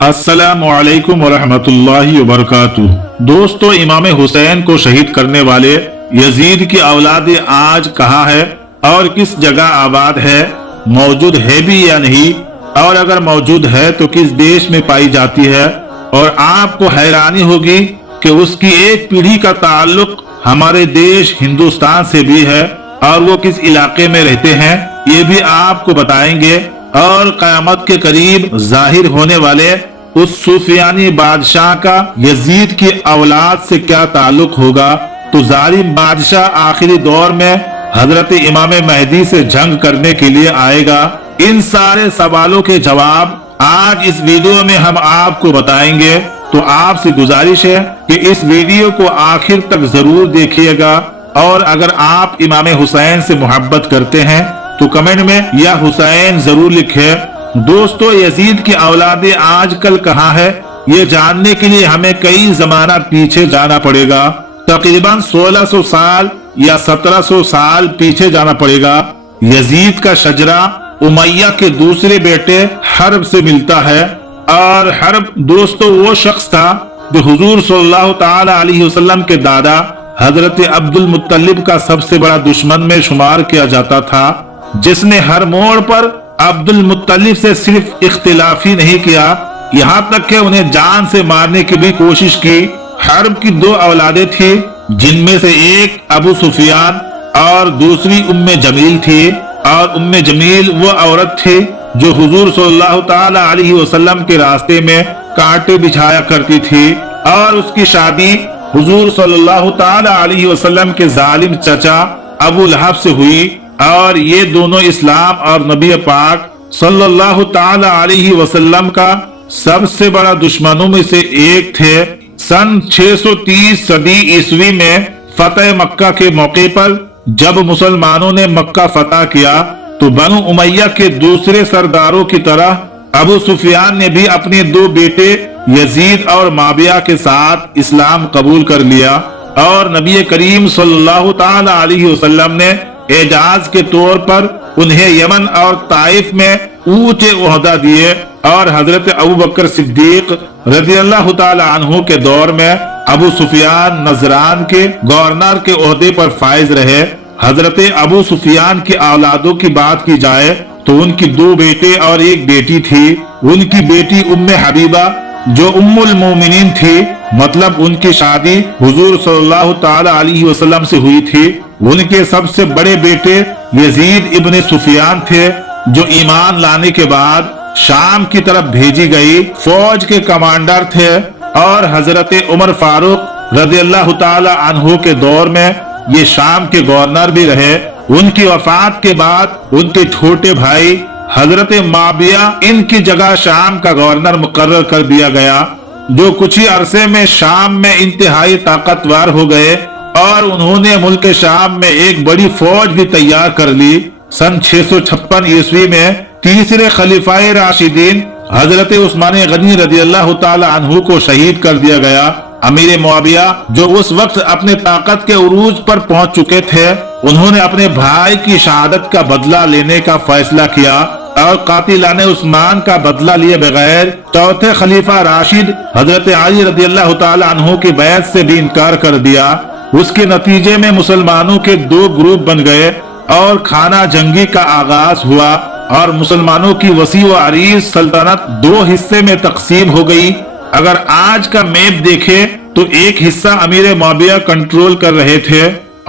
अस्सलामु अलैकुम वरहमतुल्लाहि वबरकातुहू। दोस्तों, इमाम हुसैन को शहीद करने वाले यजीद की औलाद आज कहाँ है और किस जगह आबाद है, मौजूद है भी या नहीं, और अगर मौजूद है तो किस देश में पाई जाती है। और आपको हैरानी होगी कि उसकी एक पीढ़ी का ताल्लुक हमारे देश हिंदुस्तान से भी है और वो किस इलाके में रहते हैं ये भी आपको बताएंगे। और क़यामत के करीब जाहिर होने वाले उस सूफियानी बादशाह का यजीद की औलाद से क्या ताल्लुक होगा। तो जालिम बादशाह आखिरी दौर में हजरत इमाम महदी से जंग करने के लिए आएगा। इन सारे सवालों के जवाब आज इस वीडियो में हम आपको बताएंगे। तो आपसे गुजारिश है कि इस वीडियो को आखिर तक जरूर देखिएगा। और अगर आप इमाम हुसैन से मोहब्बत करते हैं तो कमेंट में या हुसैन जरूर लिखें। दोस्तों, यजीद की औलादे आजकल कहाँ है ये जानने के लिए हमें कई जमाना पीछे जाना पड़ेगा। तकरीबन 1600 साल या 1700 साल पीछे जाना पड़ेगा। यजीद का शजरा उमैया के दूसरे बेटे हर्ब से मिलता है। और हर्ब दोस्तों वो शख्स था जो हुजूर सल्लल्लाहु ताला अलैहि वसल्लम के दादा हजरत अब्दुल मुत्तलिब का सबसे बड़ा दुश्मन में शुमार किया जाता था, जिसने हर मोड़ पर अब्दुल मुत्तलिब से सिर्फ इख्तिलाफ ही नहीं किया, यहाँ तक कि उन्हें जान से मारने की भी कोशिश की। हर्ब की दो औलादे थी, जिनमें से एक अबू सुफियान और दूसरी उम्मे जमील थी। और उम्मे जमील वो औरत थी जो हुजूर सल्लल्लाहु ताला अलैहि वसल्लम के रास्ते में कांटे बिछाया करती थी। और उसकी शादी हुजूर सल्लल्लाहु ताला अलैहि वसल्लम के जालिम चचा अबू लहब से हुई। और ये दोनों इस्लाम और नबी पाक सल्लल्लाहु ताला अलैहि वसल्लम का सबसे बड़ा दुश्मनों में से एक थे। सन 630 सदी ईस्वी में फतेह मक्का के मौके पर जब मुसलमानों ने मक्का फतह किया तो बनु उमैया के दूसरे सरदारों की तरह अबू सुफियान ने भी अपने दो बेटे यजीद और माविया के साथ इस्लाम कबूल कर लिया। और नबी करीम सल्लल्लाहु ताला अलैहि वसल्लम ने एजाज के तौर पर उन्हें यमन और ताइफ में ऊंचे ओहदा दिए। और हजरत अबू बकर सिद्दीक रज़ियल्लाहु ताला अन्हु के दौर में अबू सुफियान नजरान के गवर्नर के ओहदे पर फाइज रहे। हजरत अबू सुफियान की औलादों की बात की जाए तो उनकी दो बेटे और एक बेटी थी। उनकी बेटी उम्मे हबीबा जो उम्मुल मोमिनीन थी, मतलब उनकी शादी हुजूर सल्लल्लाहु ताला अलैहि वसल्लम से हुई थी। उनके सबसे बड़े बेटे यजीद इब्ने सुफियान थे, जो ईमान लाने के बाद शाम की तरफ भेजी गई फौज के कमांडर थे। और हजरत उमर फारूक रज़ियल्लाहु ताला अन्हु के दौर में ये शाम के गवर्नर भी रहे। उनकी वफात के बाद उनके छोटे भाई हजरत माविया इनकी जगह शाम का गवर्नर मुकर्रर कर दिया गया, जो कुछ ही अरसे में शाम में इंतहाई ताकतवर हो गए। और उन्होंने मुल्क शाम में एक बड़ी फौज भी तैयार कर ली। सन 656 ईस्वी में तीसरे खलीफाए राशिदीन हजरत उस्मान गनी रज़ियल्लाहु ताला अन्हु को शहीद कर दिया गया। अमीर मुआविया जो उस वक्त अपने ताकत के उरूज पर पहुंच चुके थे, उन्होंने अपने भाई की शहादत का बदला लेने का फैसला किया और कातिलाने उस्मान का बदला लिए बगैर चौथे खलीफा राशिद हजरत अली रज़ियल्लाहु ताला अन्हु की बैत से भी इनकार कर दिया। उसके नतीजे में मुसलमानों के दो ग्रुप बन गए और खाना जंगी का आगाज हुआ। और मुसलमानों की वसी व अरीज सल्तनत दो हिस्से में तकसीम हो गई। अगर आज का मैप देखे तो एक हिस्सा अमीर मुआविया कंट्रोल कर रहे थे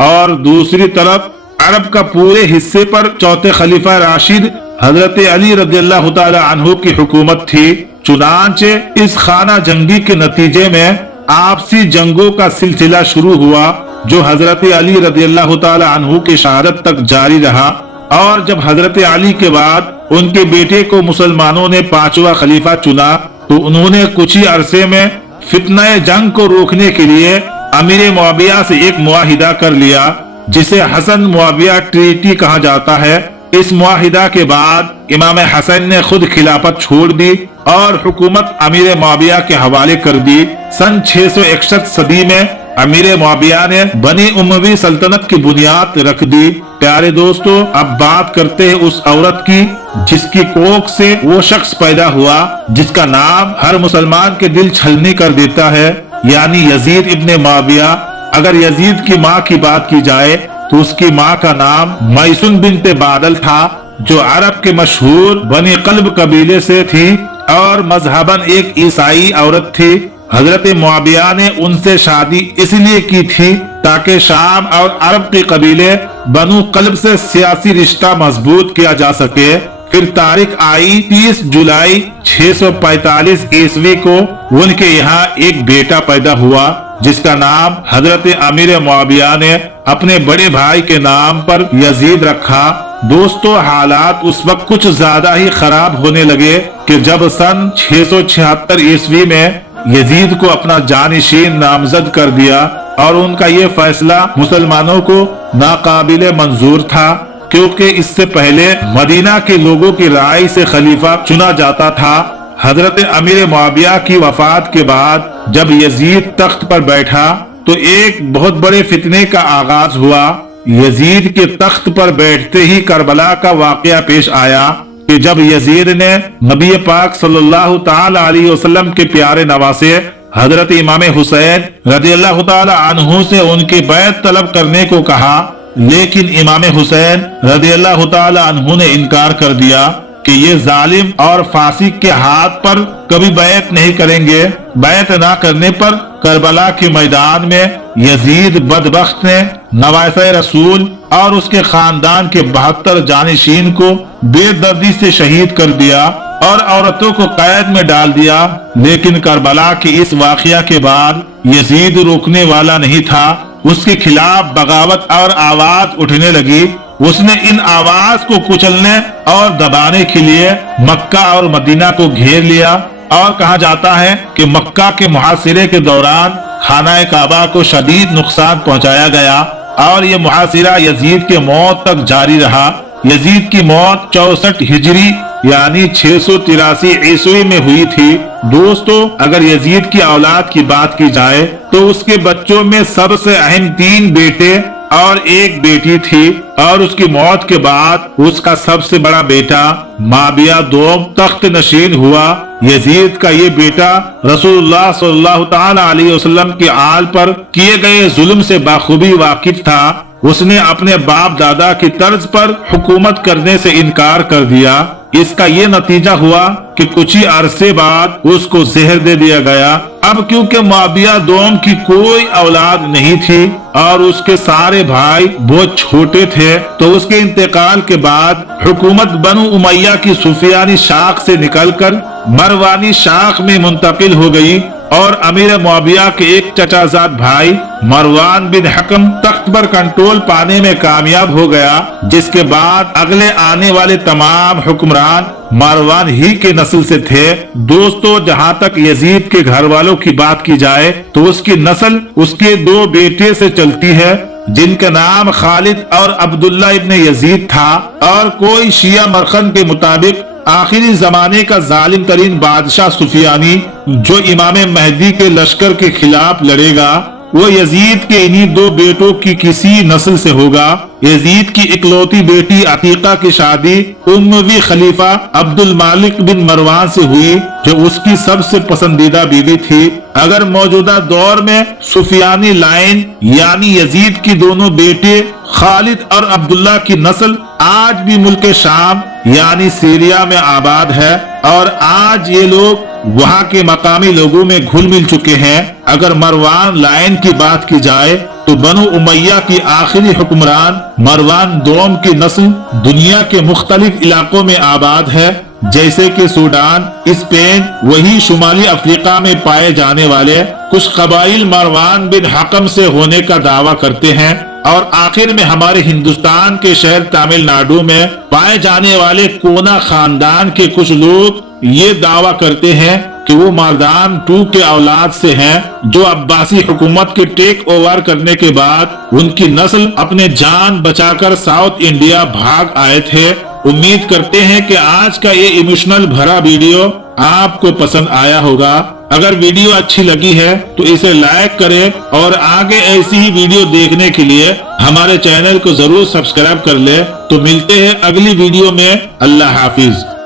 और दूसरी तरफ अरब का पूरे हिस्से पर चौथे खलीफा राशिद हजरत अली रज़ियल्लाहु ताला अन्हु की हुकूमत थी। चुनांचे इस खाना जंगी के नतीजे में आपसी जंगों का सिलसिला शुरू हुआ, जो हजरत अली रज़ियल्लाहु ताला अन्हु की शहादत तक जारी रहा। और जब हजरत अली के बाद उनके बेटे को मुसलमानों ने पांचवा खलीफा चुना तो उन्होंने कुछ ही अरसे में फितने जंग को रोकने के लिए अमीर मुआविया से एक मुआहिदा कर लिया, जिसे हसन मुआविया ट्रीटी कहा जाता है। इस मुआहिदा के बाद इमाम हसन ने खुद खिलाफत छोड़ दी और हुकूमत अमीर मुआविया के हवाले कर दी। सन 661 सदी में अमीर मुआविया ने बनी उमवी सल्तनत की बुनियाद रख दी। प्यारे दोस्तों, अब बात करते हैं उस औरत की जिसकी कोख से वो शख्स पैदा हुआ जिसका नाम हर मुसलमान के दिल छलनी कर देता है, यानी यजीद इब्ने मुआविया। अगर यजीद की माँ की बात की जाए तो उसकी माँ का नाम मैसून बिन्ते बादल था, जो अरब के मशहूर बनी कल्ब कबीले से थी और मजहबन एक ईसाई औरत थी। हजरत मुआविया ने उनसे शादी इसलिए की थी ताकि शाम और अरब के कबीले बनु कल्ब से सियासी रिश्ता मजबूत किया जा सके। फिर तारीख आई 30 जुलाई 645 ईस्वी को उनके यहाँ एक बेटा पैदा हुआ जिसका नाम हजरत अमीर मुआविया ने अपने बड़े भाई के नाम पर यजीद रखा। दोस्तों, हालात उस वक्त कुछ ज्यादा ही खराब होने लगे कि जब सन 676 ईस्वी में यजीद को अपना जानिशीन नामजद कर दिया और उनका ये फैसला मुसलमानों को नाकाबिले मंजूर था, क्योंकि इससे पहले मदीना के लोगों की राय से खलीफा चुना जाता था। हजरत अमीर मुआविया की वफात के बाद जब यजीद तख्त पर बैठा तो एक बहुत बड़े फितने का आगाज हुआ। यजीद के तख्त पर बैठते ही करबला का वाकया पेश आया कि जब यजीद ने नबी पाक सल्लल्लाहु ताला अलैहि वसल्लम के प्यारे नवासे हजरत इमाम हुसैन रदियल्लाहु ताला अन्हु से उनकी बैत तलब करने को कहा, लेकिन इमाम हुसैन रदियल्लाहु ताला अन्हु ने इनकार कर दिया कि ये जालिम और फासिक के हाथ पर कभी बैत नहीं करेंगे। बैत ना करने पर करबला के मैदान में यजीद बदबख्त ने नवासे रसूल और उसके खानदान के 72 जानिशीन को बेदर्दी से शहीद कर दिया और औरतों को कैद में डाल दिया। लेकिन करबला के इस वाकया के बाद यजीद रोकने वाला नहीं था, उसके खिलाफ बगावत और आवाज उठने लगी। उसने इन आवाज को कुचलने और दबाने के लिए मक्का और मदीना को घेर लिया और कहा जाता है कि मक्का के मुहासिरे के दौरान खाना काबा को शदीद नुकसान पहुंचाया गया और ये मुहासिरा यजीद के मौत तक जारी रहा। यजीद की मौत 64 हिजरी यानी 683 ईस्वी में हुई थी। दोस्तों, अगर यजीद की औलाद की बात की जाए तो उसके बच्चों में सबसे अहम 3 बेटे और 1 बेटी थी और उसकी मौत के बाद उसका सबसे बड़ा बेटा मुआविया दोम तख्त नशीन हुआ। यजीद का ये बेटा रसूलुल्लाह सल्लल्लाहु ताला अलैहि वसल्लम के आल पर किए गए जुल्म से बाखूबी वाकिफ था। उसने अपने बाप दादा की तर्ज पर हुकूमत करने से इनकार कर दिया। इसका ये नतीजा हुआ कि कुछ ही अरसे बाद उसको जहर दे दिया गया। अब क्योंकि मुआविया दोम की कोई औलाद नहीं थी और उसके सारे भाई बहुत छोटे थे, तो उसके इंतकाल के बाद हुकूमत बनु उमैया की सुफियानी शाख से निकलकर मरवानी शाख में मुंतकिल हो गई और अमीर मुआविया के एक चचाजाद भाई मरवान बिन हकम तख्त पर कंट्रोल पाने में कामयाब हो गया, जिसके बाद अगले आने वाले तमाम हुक्मरान मरवान ही के नस्ल से थे। दोस्तों, जहाँ तक यजीद के घर वालों की बात की जाए तो उसकी नस्ल उसके 2 बेटे से चलती है जिनका नाम खालिद और अब्दुल्ला इब्ने यजीद था। और कोई शिया मरखन के मुताबिक आखिरी जमाने का जालिम तरीन बादशाह सुफियानी जो इमाम महदी के लश्कर के खिलाफ लड़ेगा वो यजीद के इन्हीं 2 बेटों की किसी नस्ल से होगा। यजीद की इकलौती बेटी अतीका की शादी उम्मवी खलीफा अब्दुल मालिक बिन मरवान से हुई जो उसकी सबसे पसंदीदा बीवी थी। अगर मौजूदा दौर में सुफियानी लाइन यानी यजीद की दोनों बेटे खालिद और अब्दुल्ला की नस्ल आज भी मुल्क शाम यानी सीरिया में आबाद है और आज ये लोग वहाँ के मकामी लोगों में घुल मिल चुके हैं। अगर मरवान लाइन की बात की जाए तो बनु उमैया की आखिरी हुक्मरान मरवान दोम की नस्ल दुनिया के मुख्तलिफ इलाकों में आबाद है, जैसे कि सूडान, स्पेन, वही शुमाली अफ्रीका में पाए जाने वाले कुछ कबाइल मरवान बिन हकम से होने का दावा करते हैं। और आखिर में हमारे हिंदुस्तान के शहर तमिलनाडु में पाए जाने वाले कोना खानदान के कुछ लोग ये दावा करते हैं कि वो मारदान 2 के औलाद से हैं, जो अब्बासी हुकूमत के टेक ओवर करने के बाद उनकी नस्ल अपने जान बचाकर साउथ इंडिया भाग आए थे। उम्मीद करते हैं कि आज का ये इमोशनल भरा वीडियो आपको पसंद आया होगा। اگر ویڈیو اچھی لگی ہے تو اسے لائک کریں اور آگے ایسی ہی ویڈیو دیکھنے کے لیے ہمارے چینل کو ضرور سبسکرائب کر لیں۔ تو ملتے ہیں اگلی ویڈیو میں۔ اللہ حافظ۔